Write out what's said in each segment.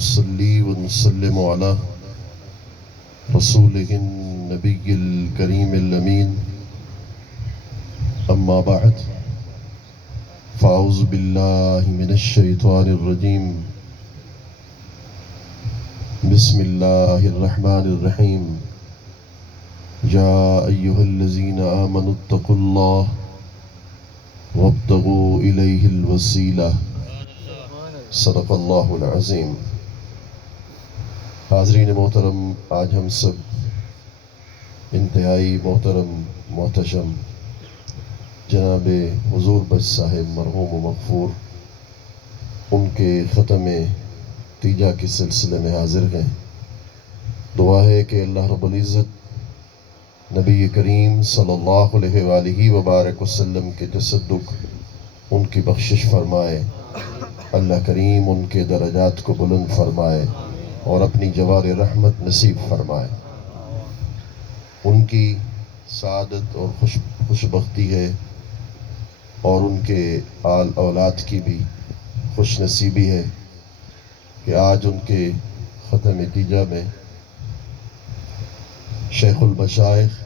ونصلي ونسلم على رسوله النبي الكريم الأمين أما بعد فأعوذ بالله من الشيطان الرجيم بسم الله الرحمن الرحيم يا أيها الذين آمنوا اتقوا الله وابتغوا إليه الوسيلة صدق اللہ العظیم۔ حاضرین محترم، آج ہم سب انتہائی محترم محتشم جناب حضور بچ صاحب مرحوم و مغفور ان کے ختم تیجا کے سلسلے میں حاضر ہیں۔ دعا ہے کہ اللہ رب العزت نبی کریم صلی اللہ علیہ وآلہ وبارک وسلم کے تصدق ان کی بخشش فرمائے، اللہ کریم ان کے درجات کو بلند فرمائے اور اپنی جوار رحمت نصیب فرمائے۔ ان کی سعادت اور خوش بختی ہے اور ان کے آل اولاد کی بھی خوش نصیبی ہے کہ آج ان کے ختم تیجا میں شیخ المشائخ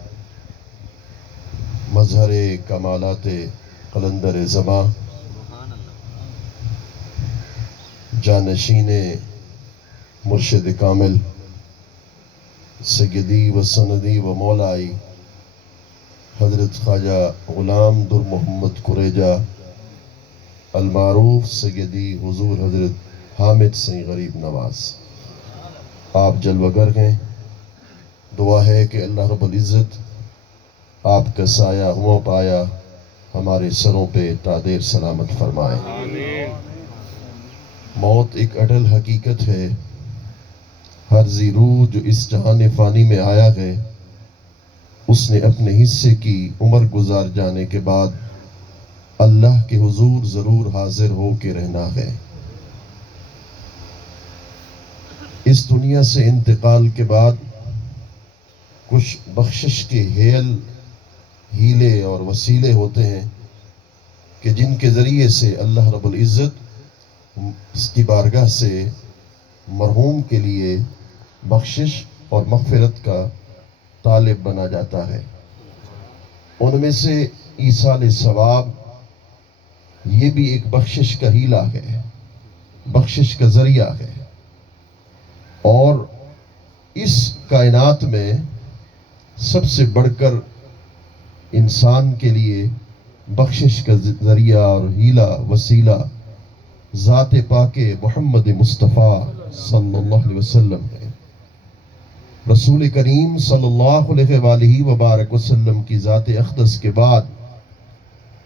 مظہر کمالات قلندر زماں جانشین مرشد کامل سیدی و سندی و مولائی حضرت خواجہ غلام در محمد قریجہ المعروف سیدی حضور حضرت حامد سنگھ غریب نواز آپ جلوگر ہیں۔ دعا ہے کہ اللہ رب العزت آپ کا سایہ ہوا پایا ہمارے سروں پہ تا دیر سلامت فرمائے۔ موت ایک اٹل حقیقت ہے، ہر ذی روح جو اس جہان فانی میں آیا ہے اس نے اپنے حصے کی عمر گزار جانے کے بعد اللہ کے حضور ضرور حاضر ہو کے رہنا ہے۔ اس دنیا سے انتقال کے بعد کچھ بخشش کے ہیلے اور وسیلے ہوتے ہیں کہ جن کے ذریعے سے اللہ رب العزت اس کی بارگاہ سے مرحوم کے لیے بخشش اور مغفرت کا طالب بنا جاتا ہے۔ ان میں سے ایصال ثواب یہ بھی ایک بخشش کا ہیلہ ہے، بخشش کا ذریعہ ہے، اور اس کائنات میں سب سے بڑھ کر انسان کے لیے بخشش کا ذریعہ اور ہیلہ وسیلہ ذات پاک محمد مصطفیٰ صلی اللہ علیہ وسلم ہے۔ رسول کریم صلی اللہ علیہ وآلہ وبارک وسلم کی ذات اقدس کے بعد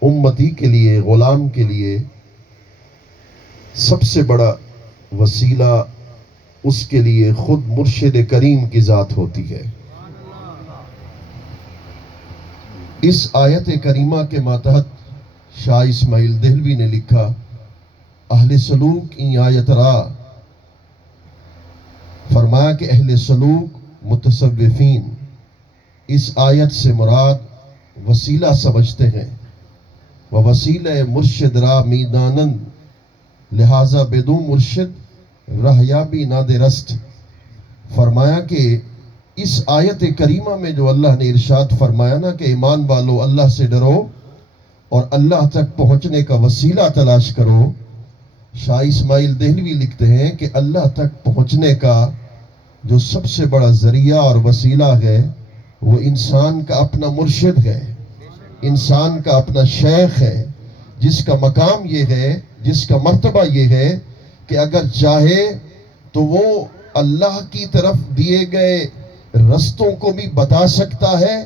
امتی کے لیے، غلام کے لیے سب سے بڑا وسیلہ اس کے لیے خود مرشد کریم کی ذات ہوتی ہے۔ اس آیت کریمہ کے ماتحت شاہ اسماعیل دہلوی نے لکھا، اہل سلوک این آیت را، فرمایا کہ اہل سلوک متصوفین اس آیت سے مراد وسیلہ سمجھتے ہیں، وسیلہ مرشد را میدانند لہذا بدون مرشد رہیابی نادرست۔ فرمایا کہ اس آیت کریمہ میں جو اللہ نے ارشاد فرمایا نا کہ ایمان والو اللہ سے ڈرو اور اللہ تک پہنچنے کا وسیلہ تلاش کرو، شاہ اسماعیل دہلوی لکھتے ہیں کہ اللہ تک پہنچنے کا جو سب سے بڑا ذریعہ اور وسیلہ ہے وہ انسان کا اپنا مرشد ہے، انسان کا اپنا شیخ ہے، جس کا مقام یہ ہے، جس کا مرتبہ یہ ہے کہ اگر چاہے تو وہ اللہ کی طرف دیے گئے رستوں کو بھی بتا سکتا ہے،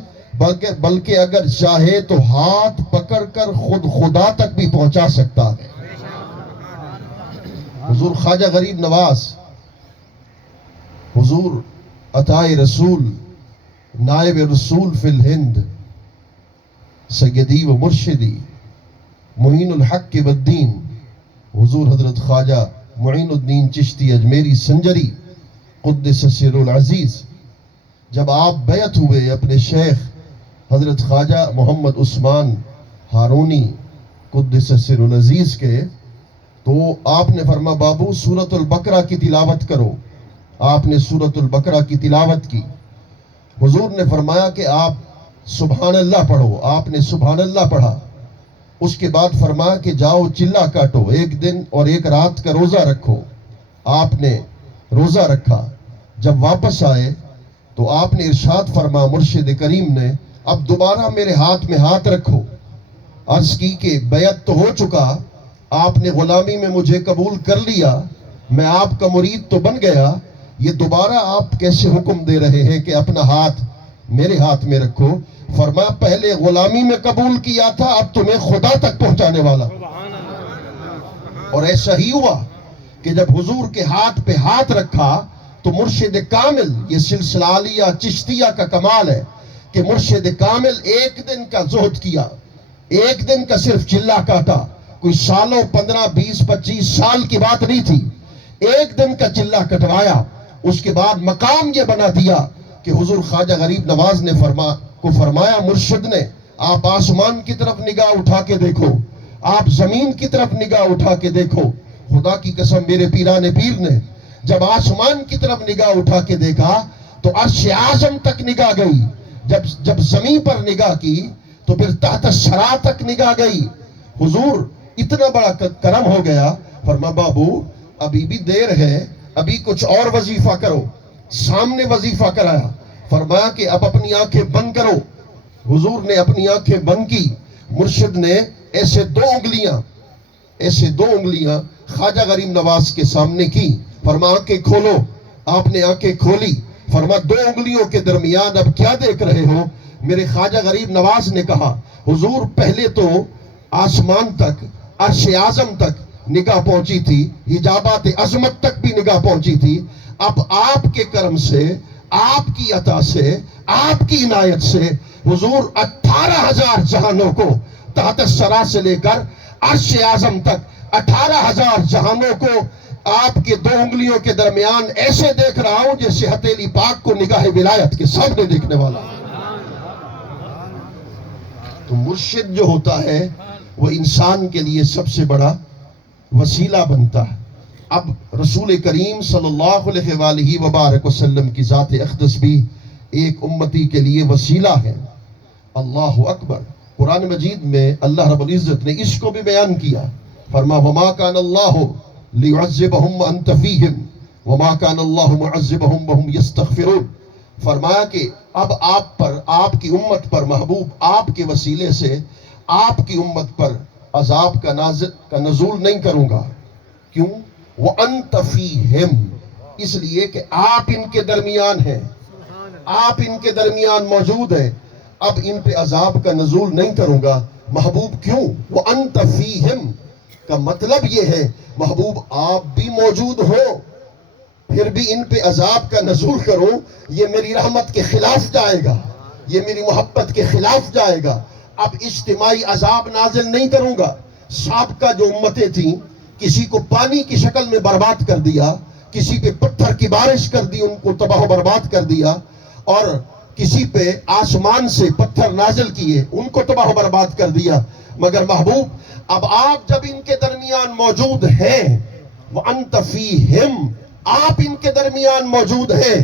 بلکہ اگر چاہے تو ہاتھ پکڑ کر خود خدا تک بھی پہنچا سکتا ہے۔ حضور خواجہ غریب نواز، حضور عطائے رسول، نائب رسول فی الہند، سیدی و مرشدی، معین الحق والدین، حضور حضرت خواجہ معین الدین چشتی اجمیری سنجری قدس سر العزیز، جب آپ بیعت ہوئے اپنے شیخ حضرت خواجہ محمد عثمان ہارونی قدس سر العزیز کے، تو آپ نے فرمایا بابو سورۃ البقرہ کی تلاوت کرو. آپ نے سورۃ البقرہ کی تلاوت کی. حضور نے فرمایا کہ آپ سبحان اللہ پڑھو. آپ نے سبحان اللہ پڑھا. اس کے بعد فرمایا کہ جاؤ چلہ کاٹو, 1 دن اور 1 رات کا روزہ رکھو. آپ نے روزہ رکھا. جب واپس آئے تو آپ نے ارشاد فرمایا مرشد کریم نے, اب دوبارہ میرے ہاتھ میں ہاتھ رکھو. عرض کی کہ بیعت تو ہو چکا, آپ نے غلامی میں مجھے قبول کر لیا, میں آپ کا مرید تو بن گیا, یہ دوبارہ آپ کیسے حکم دے رہے ہیں کہ اپنا ہاتھ میرے ہاتھ میں رکھو؟ فرمایا پہلے غلامی میں قبول کیا تھا, اب تمہیں خدا تک پہنچانے والا. اور ایسا ہی ہوا کہ جب حضور کے ہاتھ پہ ہاتھ رکھا تو مرشد کامل, یہ سلسلہ عالیہ چشتیہ کا کمال ہے کہ مرشد کامل 1 دن کا زہد کیا, 1 دن کا صرف چلہ کاٹا. کوئی سالوں 15 20 25 سال کی بات نہیں تھی, 1 دن کا چلہ کٹوایا. اس کے بعد مقام یہ بنا دیا کہ حضور خواجہ غریب نواز نے فرمایا مرشد نے, آپ آسمان کی طرف نگاہ اٹھا کے دیکھو, آپ زمین کی طرف نگاہ اٹھا کے دیکھو. خدا کی قسم میرے پیران پیر نے جب آسمان کی طرف نگاہ اٹھا کے دیکھا تو عرش اعظم تک نگاہ گئی. جب زمین پر نگاہ کی تو پھر تحت الثری تک نگاہ گئی. حضور اتنا بڑا کرم ہو گیا, فرمایا بابو ابھی بھی دیر ہے, ابھی کچھ اور وظیفہ کرو. سامنے وظیفہ کرایا, فرمایا کہ اب اپنی آنکھیں بند کرو. حضور نے اپنی آنکھیں بند کی. مرشد نے ایسے 2 انگلیاں خواجہ غریب نواز کے سامنے کی. فرمایا آنکھیں کھولو. آپ نے آنکھیں کھولی. فرمایا 2 انگلیوں کے درمیان اب کیا دیکھ رہے ہو؟ میرے خواجہ غریب نواز نے کہا حضور پہلے تو آسمان تک, عرش اعظم تک نگاہ پہنچی تھی, حجابات عظمت تک بھی نگاہ پہنچی تھی, اب آپ کے کرم سے, آپ کی عطا سے, آپ کی عنایت سے حضور 18,000 جہانوں کو تحت الثری سے لے کر عرش اعظم تک 18,000 جہانوں کو آپ کے 2 انگلیوں کے درمیان ایسے دیکھ رہا ہوں جیسے ہتھیلی پاک کو نگاہ ولایت کے سامنے دیکھنے والا. تو مرشد جو ہوتا ہے وہ انسان کے لیے سب سے بڑا وسیلہ بنتا ہے. اب رسول کریم صلی اللہ علیہ وآلہ وبارک وسلم کی ذات اقدس بھی ایک امتی کے لیے وسیلہ ہے. اللہ اکبر. قرآن مجید میں اللہ رب العزت نے اس کو بھی بیان کیا. فرما وما کان اللہ لیعذبہم وانت فیہم وما کان اللہ معذبہم وہم یستغفرون. فرمایا کہ اب آپ پر, آپ کی امت پر, محبوب آپ کے وسیلے سے آپ کی امت پر عذاب کا نزول نہیں کروں گا. کیوں؟ وَأَنْتَ فِيهِمْ, اس لیے کہ آپ ان کے درمیان ہیں, آپ ان کے درمیان موجود ہیں, اب ان پہ عذاب کا نزول نہیں کروں گا. محبوب کیوں؟ وَأَنْتَ فِيهِمْ کا مطلب یہ ہے محبوب آپ بھی موجود ہو پھر بھی ان پہ عذاب کا نزول کرو, یہ میری رحمت کے خلاف جائے گا, یہ میری محبت کے خلاف جائے گا. اب اجتماعی عذاب نازل نہیں کروں گا. سابقہ جو امتیں تھیں کسی کو پانی کی شکل میں برباد کر دیا, کسی پہ پتھر کی بارش کر دی, ان کو تباہ و برباد کر دیا, اور کسی پہ آسمان سے پتھر نازل کیے, ان کو تباہ و برباد کر دیا. مگر محبوب اب آپ جب ان کے درمیان موجود ہیں, وَأَنْتَ فِيهِمْ, آپ ان کے درمیان موجود ہیں,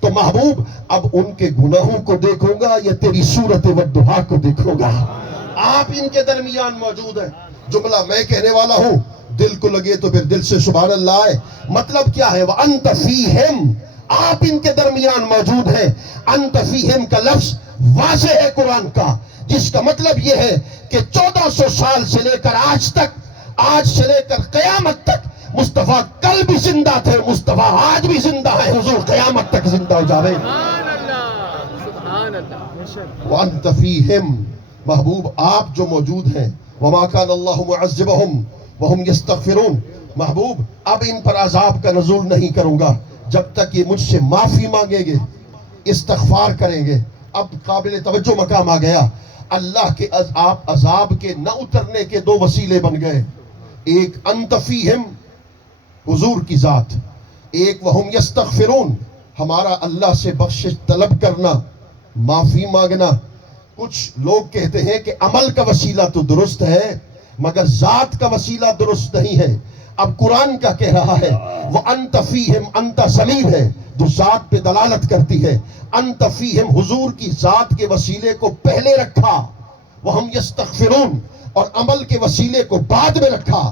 تو محبوب اب ان کے گناہوں کو دیکھوں گا یا تیری صورت والدحا کو دیکھوں گا. آپ ان کے درمیان موجود ہیں. جملہ میں کہنے والا ہوں, دل کو لگے تو پھر دل سے سبحان اللہ آئے. مطلب کیا ہے؟ وَأَنْتَ فِيهِمْ, آپ ان کے درمیان موجود ہیں. انت فیہم کا لفظ واضح ہے قرآن کا, جس کا مطلب یہ ہے کہ 1400 سال سے لے کر آج تک, آج سے لے کر قیامت تک مصطفیٰ کل بھی زندہ تھے, مصطفیٰ آج بھی زندہ ہے, حضور قیامت تک زندہ ہو جاوے. وَأَنْتَ فِيهِمْ, محبوب آپ جو موجود ہیں. وَمَا كَانَ اللَّهُ مُعَذِّبَهُمْ وَهُمْ يَسْتَغْفِرُونَ, محبوب اب ان پر عذاب کا نزول نہیں کروں گا جب تک یہ مجھ سے معافی مانگیں گے, استغفار کریں گے. اب قابل توجہ مقام آ گیا. اللہ کے عذاب کے نہ اترنے کے 2 وسیلے بن گئے. ایک انت فیہم, حضور کی ذات, ایک وہم یستغفرون, ہمارا اللہ سے بخشش طلب کرنا, معافی مانگنا. کچھ لوگ کہتے ہیں کہ عمل کا وسیلہ تو درست ہے مگر ذات کا وسیلہ درست نہیں ہے. اب قرآن کا کہہ رہا ہے وَأَنْتَ فِيهِمْ انت ضمیر ہے جو ذات پہ دلالت کرتی ہے. انت فیہم حضور کی ذات کے وسیلے کو پہلے رکھا، وہم یستغفرون، اور عمل کے وسیلے کو بعد میں رکھا.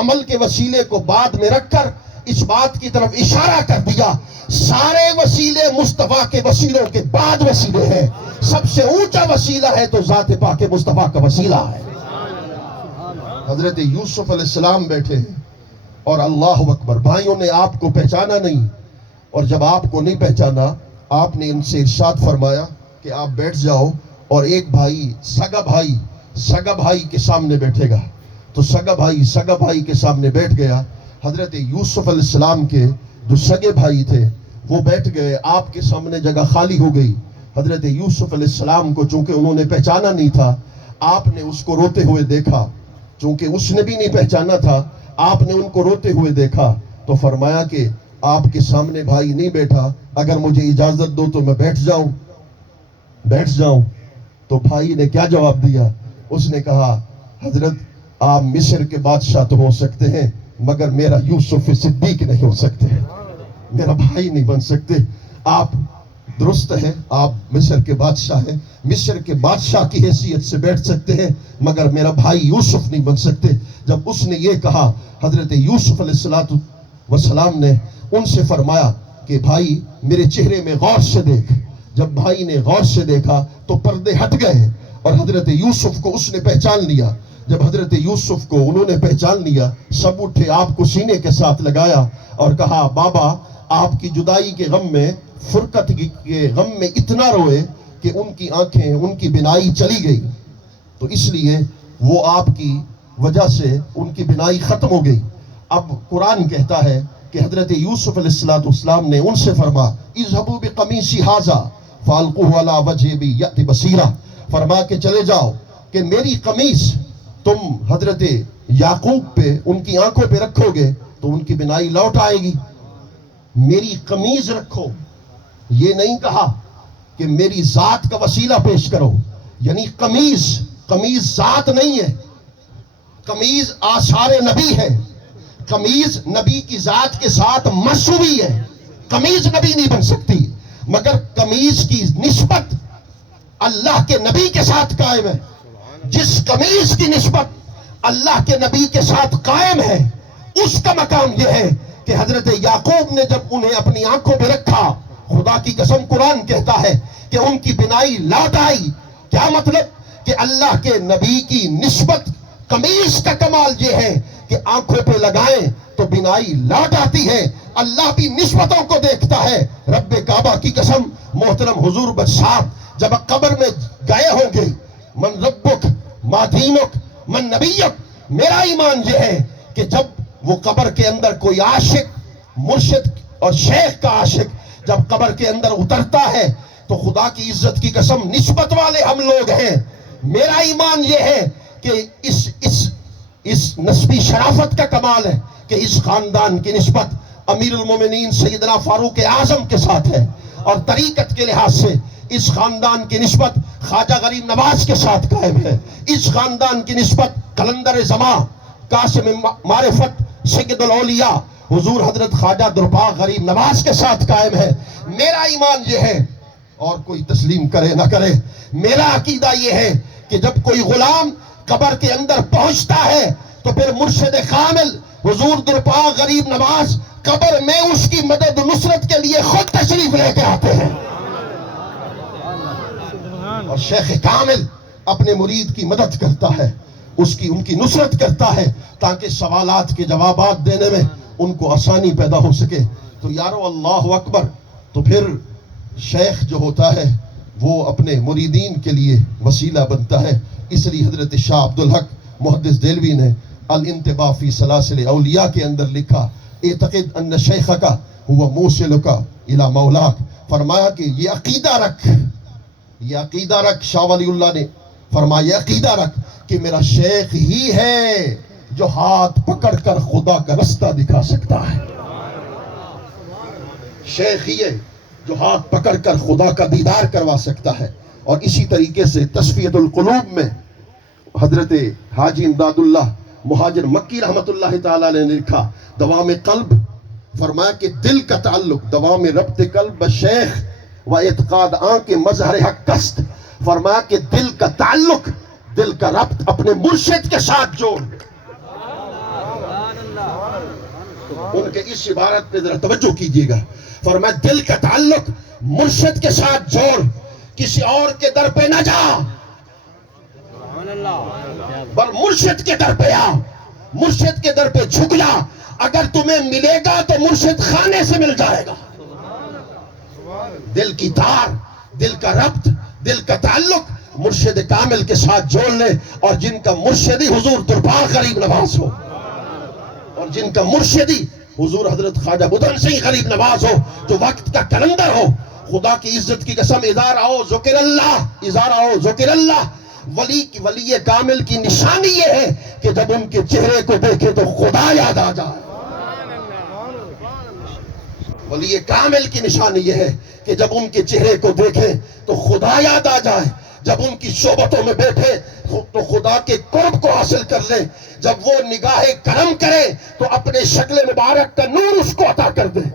عمل کے وسیلے کو بعد میں رکھ کر اس بات کی طرف اشارہ کر دیا سارے وسیلے مصطفیٰ کے وسیلوں کے بعد وسیلے ہیں. سب سے اونچا وسیلہ ہے تو ذات پاک مصطفیٰ کا وسیلہ ہے. حضرت یوسف علیہ السلام بیٹھے ہیں اور اللہ اکبر، بھائیوں نے آپ کو پہچانا نہیں، اور جب آپ کو نہیں پہچانا آپ نے ان سے ارشاد فرمایا کہ آپ بیٹھ جاؤ، اور ایک بھائی سگا بھائی کے سامنے بیٹھے گا. تو سگا بھائی کے سامنے بیٹھ گیا. حضرت یوسف علیہ السلام کے جو سگے بھائی تھے وہ بیٹھ گئے، آپ کے سامنے جگہ خالی ہو گئی. حضرت یوسف علیہ السلام کو چونکہ انہوں نے پہچانا نہیں تھا، آپ نے اس کو روتے ہوئے دیکھا. چونکہ اس نے بھی نہیں پہچانا تھا، آپ نے ان کو روتے ہوئے دیکھا تو فرمایا کہ آپ کے سامنے بھائی نہیں بیٹھا، اگر مجھے اجازت دو تو میں بیٹھ جاؤں. تو بھائی نے کیا جواب دیا؟ اس نے کہا حضرت آپ مصر کے بادشاہ تو ہو سکتے ہیں مگر میرا یوسف صدیق نہیں ہو سکتے، میرا بھائی نہیں بن سکتے. آپ درست ہے، آپ مصر کے بادشاہ ہیں، مصر کے بادشاہ کی حیثیت سے بیٹھ سکتے ہیں مگر میرا بھائی یوسف نہیں بن سکتے. جب اس نے یہ کہا حضرت یوسف علیہ السلام نے ان سے فرمایا کہ بھائی میرے چہرے میں غور سے دیکھ. جب بھائی نے غور سے دیکھا تو پردے ہٹ گئے اور حضرت یوسف کو اس نے پہچان لیا. جب حضرت یوسف کو انہوں نے پہچان لیا، سب اٹھے، آپ کو سینے کے ساتھ لگایا اور کہا بابا آپ کی جدائی کے غم میں، فرقت کے غم میں اتنا روئے کہ ان کی آنکھیں، ان کی بینائی چلی گئی، تو اس لیے وہ آپ کی وجہ سے ان کی بینائی ختم ہو گئی. اب قرآن کہتا ہے کہ حضرت یوسف علیہ السلام نے ان سے فرما اذهبوا بقمیصی ھذا فالقوه علی وجهه یأتی بصیرا، فرما کہ چلے جاؤ کہ میری قمیص تم حضرت یعقوب پہ، ان کی آنکھوں پہ رکھو گے تو ان کی بینائی لوٹ آئے گی. میری قمیض رکھو، یہ نہیں کہا کہ میری ذات کا وسیلہ پیش کرو. یعنی قمیض ذات نہیں ہے، قمیض آثار نبی ہے. قمیض نبی کی ذات کے ساتھ مسوی ہے. قمیض نبی نہیں بن سکتی مگر قمیض کی نسبت اللہ کے نبی کے ساتھ قائم ہے. جس قمیض کی نسبت اللہ کے نبی کے ساتھ قائم ہے اس کا مقام یہ ہے کہ حضرت یعقوب نے جب انہیں اپنی آنکھوں پہ رکھا، خدا کی قسم قرآن کہتا ہے کہ ان کی بینائی لوٹ آئی. کیا مطلب؟ کہ اللہ کے نبی کی نسبت، قمیض کا کمال یہ ہے کہ آنکھوں پہ لگائیں تو بینائی لوٹ آتی ہے. اللہ بھی نسبتوں کو دیکھتا ہے. رب کعبہ کی قسم محترم حضور بچ صاحب جب قبر میں گئے ہوں گے، من ربک ما دینک من نبیک، میرا ایمان یہ ہے کہ جب وہ قبر کے اندر کوئی عاشق، مرشد اور شیخ کا عاشق جب قبر کے اندر اترتا ہے تو خدا کی عزت کی قسم نسبت والے ہم لوگ ہیں. میرا ایمان یہ ہے کہ اس نسبی شرافت کا کمال ہے کہ اس خاندان کی نسبت امیر المومنین سیدنا فاروق اعظم کے ساتھ ہے، اور طریقت کے لحاظ سے اس خاندان کی نسبت خواجہ غریب نواز کے ساتھ قائم ہے. اس خاندان کی نسبت قلندر زمان قاسم معرفت سید الاولیاء حضور حضرت خواجہ درباغ غریب نواز کے ساتھ قائم ہے. میرا ایمان یہ ہے، اور کوئی تسلیم کرے نہ کرے، میرا عقیدہ یہ ہے کہ جب کوئی غلام قبر کے اندر پہنچتا ہے تو پھر مرشد کامل حضور درباغ غریب نواز قبر میں اس کی مدد نصرت کے لیے خود تشریف لے کے آتے ہیں، اور شیخ کامل اپنے مرید کی مدد کرتا ہے، ان کی نصرت کرتا ہے تاکہ سوالات کے جوابات دینے میں ان کو آسانی پیدا ہو سکے. تو یارو اللہ اکبر. تو پھر شیخ جو ہوتا ہے وہ اپنے مریدین کے لیے وسیلہ بنتا ہے. اس لیے حضرت شاہ عبدالحق محدث دہلوی نے الانتباہ فی سلاسل اولیاء کے اندر لکھا اعتقد ان شیخک هو موصلک الی مولاک، فرمایا کہ یہ عقیدہ رکھ. شاہ ولی اللہ نے فرمایا یہ عقیدہ رکھ کہ میرا شیخ ہی ہے جو ہاتھ پکڑ کر خدا کا رستہ دکھا سکتا ہے. شیخ ہی ہے جو ہاتھ پکڑ کر خدا کا دیدار کروا سکتا ہے. اور اسی طریقے سے تصفیۃ القلوب میں حضرت حاجی امداد اللہ مہاجر مکی رحمت اللہ تعالی علیہ نے لکھا دوام قلب، فرمایا کہ دل کا تعلق، دوام ربط قلب بشیخ و اعتقاد کے مظہر حق کست، فرمایا کہ دل کا تعلق، دل کا ربط اپنے مرشد کے ساتھ جوڑ۔ ان کے اس عبارت پہ ذرا توجہ کیجئے گا، فرمایا دل کا تعلق مرشد کے ساتھ جوڑ، کسی اور کے در پہ نہ جا، بل مرشد کے در پہ آ، مرشد کے در پہ جھک جا، اگر تمہیں ملے گا تو مرشد خانے سے مل جائے گا۔ دل کی تار، دل کا ربط، دل کا تعلق مرشد کامل کے ساتھ جوڑ لے، اور جن کا مرشدی حضور دربار غریب نواز ہو، اور جن کا مرشدی حضور حضرت خواجہ بدن سنگھ غریب نواز ہو، جو وقت کا کلندر ہو، خدا کی عزت کی قسم، اذا رأو ذکر اللہ، اذا رأو ذکر اللہ، ولی کامل کی نشانی یہ ہے کہ جب ان کے چہرے کو دیکھے تو خدا یاد آ جائے۔ ولی کامل کی نشانی یہ ہے کہ جب ان کے چہرے کو دیکھے تو خدا یاد آ جائے، جب ان کی صحبتوں میں بیٹھے تو خدا کے قرب کو حاصل کر لے، جب وہ نگاہ کرم کرے تو اپنے شکل مبارک کا نور اس کو عطا کر دے۔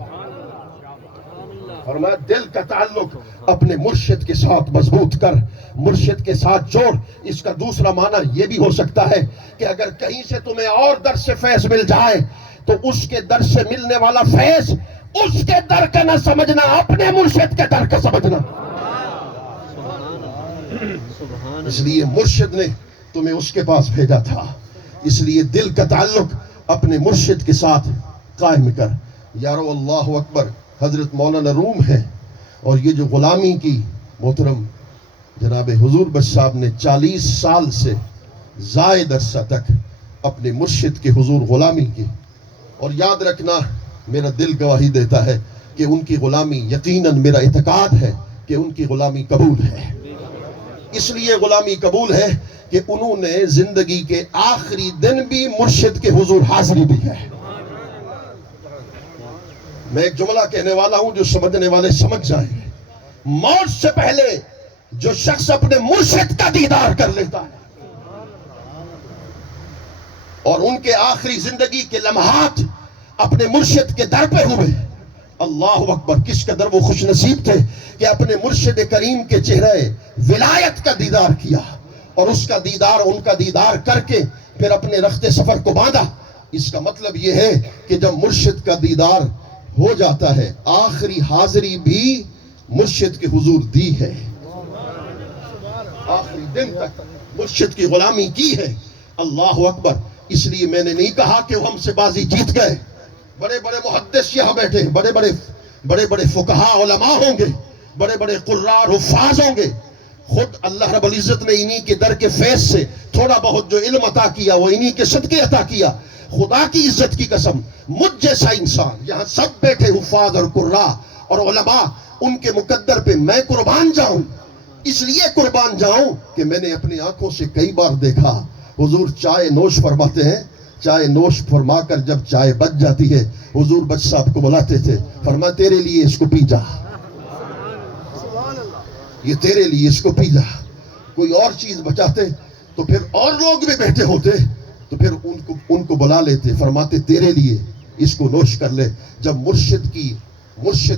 فرمایا دل کا تعلق اپنے مرشد کے ساتھ مضبوط کر، مرشد کے ساتھ جوڑ۔ اس کا دوسرا معنی یہ بھی ہو سکتا ہے کہ اگر کہیں سے تمہیں اور در سے فیض مل جائے تو اس کے در سے ملنے والا فیض اس کے در کا نہ سمجھنا، اپنے مرشد کے در کا سمجھنا۔ اس لیے مرشد نے تمہیں اس کے پاس بھیجا تھا، اس لیے دل کا تعلق اپنے مرشد کے ساتھ قائم کر۔ یارو اللہ اکبر، حضرت مولانا روم ہے، اور یہ جو غلامی کی محترم جناب حضور بخش صاحب نے 40 سال سے زائد عرصہ تک اپنے مرشد کے حضور غلامی کی، اور یاد رکھنا میرا دل گواہی دیتا ہے کہ ان کی غلامی، یقیناً میرا اعتقاد ہے کہ ان کی غلامی قبول ہے۔ اس لیے غلامی قبول ہے کہ انہوں نے زندگی کے آخری دن بھی مرشد کے حضور حاضری دی ہے۔ میں ایک جملہ کہنے والا ہوں جو سمجھنے والے سمجھ جائیں گے، موت سے پہلے جو شخص اپنے مرشد کا دیدار کر لیتا ہے اور ان کے آخری زندگی کے لمحات اپنے مرشد کے در پہ ہوئے، اللہ اکبر، کس قدر وہ خوش نصیب تھے کہ اپنے مرشد کریم کے چہرے ولایت کا دیدار کیا، اور اس کا دیدار، ان کا دیدار کر کے پھر اپنے رخت سفر کو باندھا۔ اس کا مطلب یہ ہے کہ جب مرشد کا دیدار ہو جاتا ہے، آخری حاضری بھی مرشد کے حضور دی ہے، آخری دن تک مرشد کی غلامی کی ہے۔ اللہ اکبر۔ اس لیے میں نے نہیں کہا کہ وہ ہم سے بازی جیت گئے، بڑے بڑے محدث یہاں بیٹھے ہیں، بڑے بڑے فقہاء علماء ہوں گے، بڑے بڑے قرار حفاظ ہوں گے، خود اللہ رب العزت نے انہی کے در کے فیض سے تھوڑا بہت جو علم عطا کیا وہ انہی کے صدقے عطا کیا۔ خدا کی عزت کی قسم، مجھ جیسا انسان، یہاں سب بیٹھے حفاظ اور قراء اور علماء، ان کے مقدر پہ میں قربان جاؤں، اس لیے قربان جاؤں کہ میں نے اپنی آنکھوں سے کئی بار دیکھا حضور چائے نوش فرماتے ہیں، چائے نوش فرما کر جب چائے بچ جاتی ہے حضور بچ صاحب کو بلاتے تھے، فرما تیرے لیے اس کو پی جا، یہ تیرے لیے اس کو پی جا۔ کوئی اور چیز بچاتے تو پھر اور لوگ بھی بیٹھے ہوتے تو پھر ان کو بلا لیتے، فرماتے تیرے لیے اس کو نوش کر لے۔ جب مرشد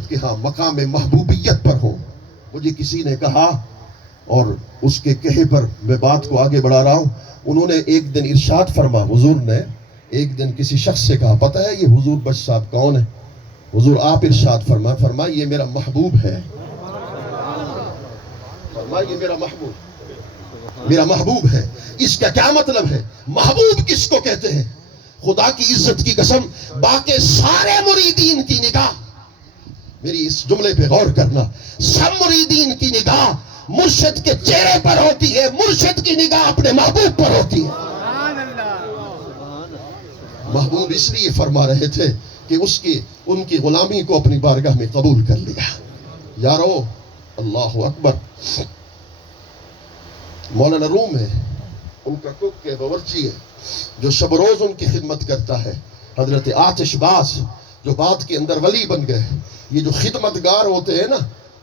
کے ہاں مقام محبوبیت پر ہو، مجھے کسی نے کہا اور اس کے کہے پر میں بات کو آگے بڑھا رہا ہوں، انہوں نے ایک دن ارشاد فرما، حضور نے ایک دن کسی شخص سے کہا، پتہ ہے یہ حضور بخش صاحب کون ہے؟ حضور آپ ارشاد فرما یہ میرا محبوب ہے، فرما یہ میرا محبوب ہے۔ اس کا کیا مطلب ہے؟ محبوب کس کو کہتے ہیں؟ خدا کی عزت کی قسم، باقی سارے مریدین کی نگاہ، میری اس جملے پہ غور کرنا، سب مریدین کی نگاہ مرشد کے چہرے پر ہوتی ہے، مرشد کی نگاہ اپنے محبوب پر ہوتی ہے۔ محبوب اس لیے فرما رہے تھے کہ ان کی غلامی کو اپنی بارگاہ میں قبول کر لیا۔ یارو اللہ اکبر۔ مولانا روم ہے، ان کا کک ہے، باورچی ہے، جو شب روز ان کی خدمت کرتا ہے، حضرت آتش باز جو بعد کے اندر ولی بن گئے۔ یہ جو خدمتگار ہوتے ہیں نا،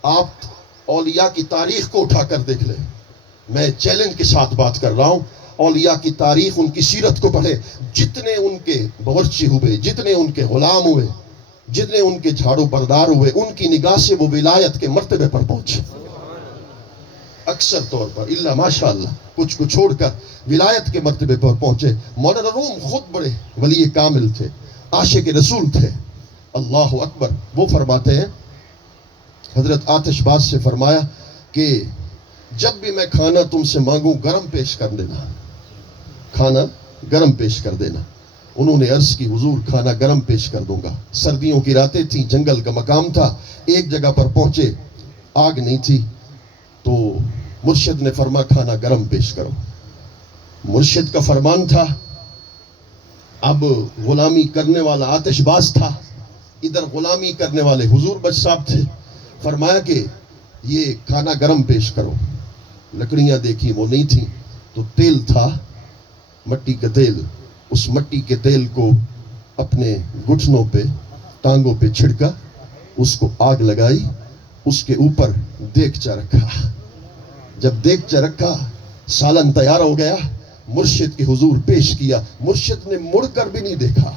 آپ اولیاء کی تاریخ کو اٹھا کر دیکھ لیں، میں چیلنج کے ساتھ بات کر رہا ہوں، اولیاء کی تاریخ، ان کی سیرت کو پڑھے، جتنے ان کے باورچی ہوئے، جتنے ان کے غلام ہوئے، جتنے ان کے جھاڑو بردار ہوئے، ان کی نگاہ سے وہ ولایت کے مرتبے پر پہنچے اکثر طور پر، الا ماشاء اللہ کچھ کو چھوڑ کر ولایت کے مرتبے پر پہنچے۔ مولانا روم خود بڑے ولی کامل تھے، عاشق رسول تھے، اللہ اکبر۔ وہ فرماتے ہیں، حضرت آتش باز سے فرمایا کہ جب بھی میں کھانا تم سے مانگوں گرم پیش کر دینا، کھانا گرم پیش کر دینا۔ انہوں نے عرض کی حضور کھانا گرم پیش کر دوں گا۔ سردیوں کی راتیں تھیں، جنگل کا مقام تھا، ایک جگہ پر پہنچے، آگ نہیں تھی، تو مرشد نے فرما کھانا گرم پیش کرو۔ مرشد کا فرمان تھا۔ اب غلامی کرنے والا آتش باز تھا، ادھر غلامی کرنے والے حضور بچ صاحب تھے۔ فرمایا کہ یہ کھانا گرم پیش کرو۔ لکڑیاں دیکھی، وہ نہیں تھیں، تو تیل تھا، مٹی کا تیل۔ اس مٹی کے تیل کو اپنے گھٹنوں پہ، ٹانگوں پہ چھڑکا، اس کو آگ لگائی، اس کے اوپر دیگچا رکھا۔ جب دیگچا رکھا، سالن تیار ہو گیا، مرشد کے حضور پیش کیا۔ مرشد نے مڑ کر بھی نہیں دیکھا۔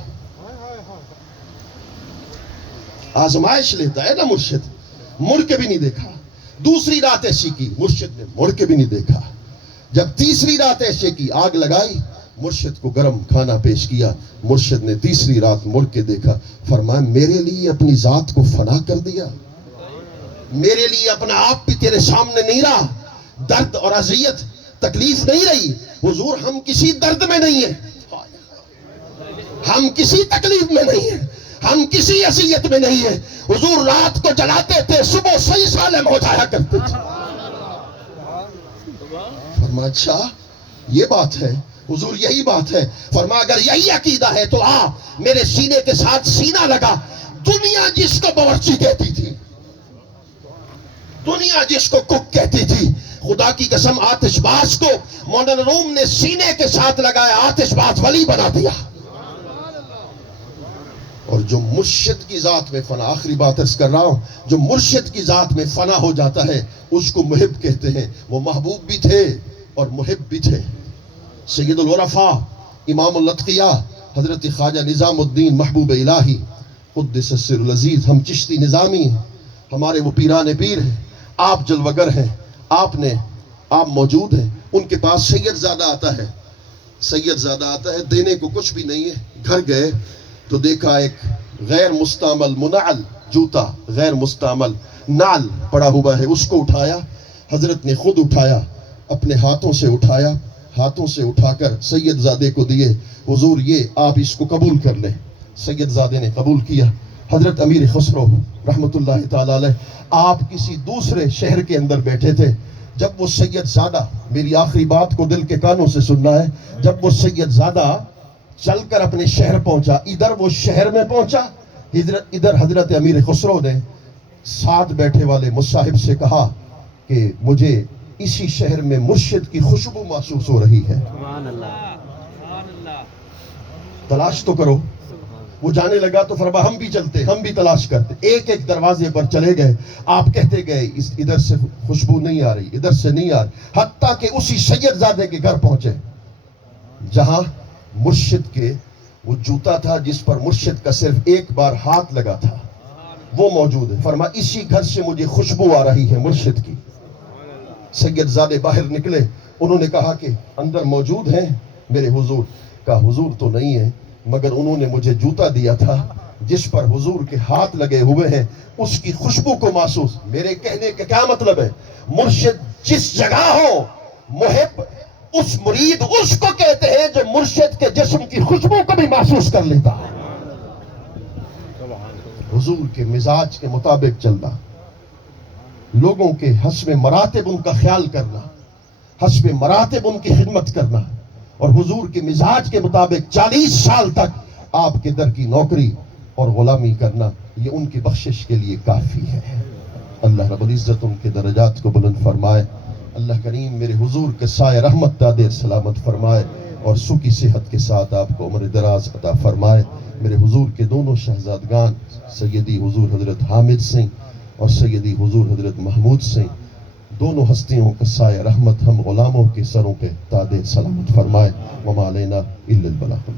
آزمائش لیتا ہے نا مرشد، مڑ کے بھی نہیں دیکھا۔ دوسری رات ایسی کی، مرشد نے مڑ کے بھی نہیں دیکھا۔ جب تیسری رات ایسے کی، آگ لگائی، مرشد کو گرم کھانا پیش کیا۔ مرشد نے تیسری رات مڑ کے دیکھا، فرمایا میرے لیے اپنی ذات کو فنا کر دیا، میرے لیے اپنا آپ بھی تیرے سامنے نہیں رہا، درد اور اذیت تکلیف نہیں رہی۔ حضور ہم کسی درد میں نہیں ہیں، ہم کسی تکلیف میں نہیں ہیں، ہم کسی اذیت میں نہیں ہیں۔ حضور رات کو جلاتے تھے، صبح صحیح سالم ہو جایا کرتے تھے۔ فرمایا اچھا یہ بات ہے حضور، یہی بات ہے۔ فرمایا اگر یہی عقیدہ ہے تو آ میرے سینے کے ساتھ سینہ لگا۔ دنیا جس کو باورچی کہتی تھی، دنیا جس کو کک کہتی تھی، خدا کی قسم آتش باز کو مولانا روم نے سینے کے ساتھ لگایا، آتش باز ولی بنا دیا۔ اور جو مرشد کی ذات میں فنا، آخری بات عرض کر رہا ہوں، جو مرشد کی ذات میں فنا ہو جاتا ہے اس کو محب کہتے ہیں۔ وہ محبوب بھی تھے اور محب بھی تھے۔ سید العرفاء، امام الاتقیاء، حضرت خواجہ نظام الدین محبوب الہی قدس السر العزیز، ہم چشتی نظامی ہیں، ہمارے وہ پیران پیر ہیں، آپ جلوگر ہیں، آپ موجود ہیں۔ ان کے پاس سید زادہ آتا ہے، سید زادہ آتا ہے، دینے کو کچھ بھی نہیں ہے۔ گھر گئے تو دیکھا ایک غیر مستعمل منعل جوتا، غیر مستعمل نعل پڑا ہوا ہے، اس کو اٹھایا، حضرت نے خود اٹھایا، اپنے ہاتھوں سے اٹھایا، ہاتھوں سے اٹھا کر سید زادے کو دیے۔ حضور یہ آپ اس کو قبول کر لیں۔ سید زادے نے قبول کیا۔ حضرت امیر خسرو رحمت اللہ تعالی علیہ، آپ کسی دوسرے شہر کے اندر بیٹھے تھے، جب وہ سید زادہ، میری آخری بات کو دل کے کانوں سے سننا ہے، جب وہ سید زادہ چل کر اپنے شہر پہنچا، ادھر وہ شہر میں پہنچا، ادھر حضرت امیر خسرو نے ساتھ بیٹھے والے مصاحب سے کہا کہ مجھے اسی شہر میں مرشد کی خوشبو محسوس ہو رہی ہے، تلاش تو کرو۔ وہ جانے لگا تو فرما ہم بھی چلتے، ہم بھی تلاش کرتے۔ ایک ایک دروازے پر چلے گئے، آپ کہتے گئے ادھر سے خوشبو نہیں آ رہی، ادھر سے نہیں آ رہی، حتیٰ کہ اسی سید زادے کے گھر پہنچے جہاں مرشد کے وہ جوتا تھا جس پر مرشد کا صرف ایک بار ہاتھ لگا تھا، وہ موجود ہے۔ فرما اسی گھر سے مجھے خوشبو آ رہی ہے مرشد کی۔ سید زادے باہر نکلے، انہوں نے کہا کہ اندر موجود ہیں میرے حضور؟ کہا حضور تو نہیں ہے، مگر انہوں نے مجھے جوتا دیا تھا جس پر حضور کے ہاتھ لگے ہوئے ہیں، اس کی خوشبو کو محسوس۔ میرے کہنے کا کیا مطلب ہے؟ مرشد جس جگہ ہو، محب اس مرید اس کو کہتے ہیں جو مرشد کے جسم کی خوشبو کو بھی محسوس کر لیتا ہے۔ حضور کے مزاج کے مطابق چلنا، لوگوں کے حسب مراتب ان کا خیال کرنا، حسب مراتب ان کی خدمت کرنا، اور حضور کے مزاج کے مطابق 40 سال تک آپ کے در کی نوکری اور غلامی کرنا، یہ ان کی بخشش کے لیے کافی ہے۔ اللہ رب العزت ان کے درجات کو بلند فرمائے۔ اللہ کریم میرے حضور کے سائے رحمت دادے سلامت فرمائے، اور سکھی صحت کے ساتھ آپ کو عمر دراز عطا فرمائے۔ میرے حضور کے دونوں شہزادگان سیدی حضور حضرت حامد سنگھ اور سیدی حضور حضرت محمود سنگھ دونوں ہستیوں کا سایہ رحمت ہم غلاموں کے سروں پہ تادے سلامت فرمائے. وما علینا الا البلاغ.